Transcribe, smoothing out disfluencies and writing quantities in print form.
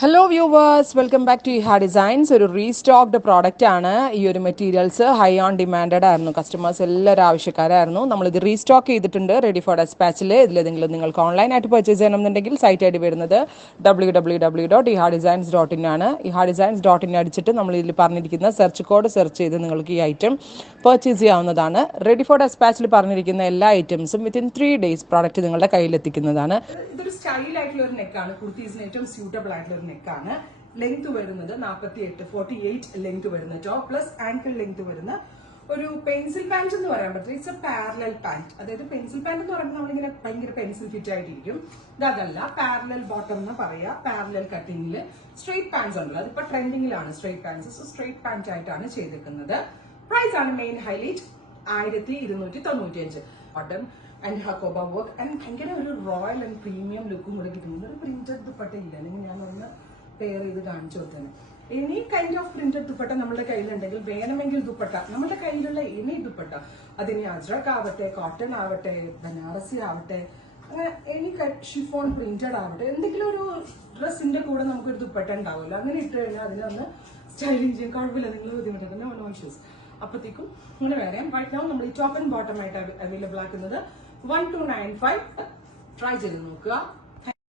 Hello viewers, welcome back to Iha designs. ഒരു restocked product ആണ്. ഈ ഒരു മെറ്റീരിയൽസ് ഹൈ ഓൺ ഡിമാൻഡഡ് ആയിരുന്നു. കസ്റ്റമേഴ്സ് എല്ലാവരും ആവശ്യക്കാരായിരുന്നു. നമ്മളിത് റീസ്റ്റോക്ക് ചെയ്തിട്ടുണ്ട് റെഡി ഫോർ ഡെസ്പാച്ചിൽ. ഇതിലേതെങ്കിലും നിങ്ങൾക്ക് ഓൺലൈനായിട്ട് പർച്ചേസ് ചെയ്യണമെന്നുണ്ടെങ്കിൽ സൈറ്റ് ഐ ഡി വരുന്നത് www.ihadesigns.in ആണ്. ihadesigns.in അടിച്ചിട്ട് നമ്മൾ ഇതിൽ പറഞ്ഞിരിക്കുന്ന സെർച്ച് കോഡ് സെർച്ച് ചെയ്ത് നിങ്ങൾക്ക് ഈ ഐറ്റം പർച്ചേസ് ചെയ്യാവുന്നതാണ്. റെഡി ഫോർ ഡെസ്പാച്ചിൽ പറഞ്ഞിരിക്കുന്ന എല്ലാ ഐറ്റംസും വിത്തിൻ 3 days പ്രോഡക്റ്റ് നിങ്ങളുടെ കയ്യിലെത്തിക്കുന്നതാണ്. ഇതൊരു സ്റ്റൈൽ ആയിട്ടുള്ള ഒരു നെക്കാണ്. കുർത്തീസിന് ഏറ്റവും സ്യൂട്ടബിൾ ആയിട്ടുള്ള ഒരു നെക്കാണ്. ലെങ്ത് വരുന്നത് 48 ലെങ്ത് വരുന്ന ടോപ്പ് പ്ലസ് ആങ്കിൾ ലെങ്ത് വരുന്ന ഒരു പെൻസിൽ പാന്റ് എന്ന് പറയാൻ പറ്റില്ല. It's A parallel pant. അതായത് പെൻസിൽ പാന്റ് എന്ന് പറയുമ്പോൾ നമ്മളിങ്ങനെ ഭയങ്കര പെൻസിൽ ഫിറ്റ് ആയിട്ടിരിക്കും. ഇതല്ല, പാരലൽ ബോട്ടം എന്ന് പറയാ. പാരലൽ കട്ടിങ്ങിൽ സ്ട്രെയിറ്റ് പാന്റ്സ് ഉണ്ടല്ലോ, അതിപ്പോ ട്രെൻഡിങ്ങിലാണ് straight pants. So straight pant ആയിട്ടാണ് ചെയ്തിരിക്കുന്നത്. പ്രൈസ് ആണ് main highlight, 1295. Bottom and hakoba work and ഭയങ്കര ഒരു റോയൽ ആൻഡ് പ്രീമിയം ലുക്കും കൂടെ കിട്ടുന്നുണ്ട്. ഒരു പ്രിന്റഡ് ദുപ്പട്ട ഇല്ല, അല്ലെങ്കിൽ ഞാനൊന്ന് പെയർ ചെയ്ത് കാണിച്ചു കൊടുത്തന്നെ. Any kind of printed dupatta നമ്മുടെ കയ്യിലുണ്ടെങ്കിൽ, വേണമെങ്കിൽ ദുപ്പട്ട നമ്മുടെ കയ്യിലുള്ള എനി ദുപ്പട്ട, അതിന് അജ്രക് ആവട്ടെ, കോട്ടൺ ആവട്ടെ, ബനാറസി ആവട്ടെ, അങ്ങനെ എനി ഷിഫോൺ പ്രിന്റഡ് ആവട്ടെ, എന്തെങ്കിലും ഒരു ഡ്രസ്സിന്റെ കൂടെ നമുക്കൊരു ദുപ്പട്ട ഉണ്ടാവില്ല. അങ്ങനെ ഇട്ട് കഴിഞ്ഞാൽ അതിനൊന്ന് സ്റ്റൈലിംഗ് ചെയ്യാൻ കുഴപ്പമില്ല. നിങ്ങൾ ബുദ്ധിമുട്ടുണ്ട്, നോ ഇഷ്യൂസ്. അപ്പത്തേക്കും ഇങ്ങനെ വരാം. റൈറ്റ് നൗ നമ്മൾ ഈ ടോപ്പ് ആൻഡ് ബോട്ടം ആയിട്ട് അവൈലബിൾ ആക്കുന്നത് 1295. ട്രൈ ചെയ്ത് നോക്കുക.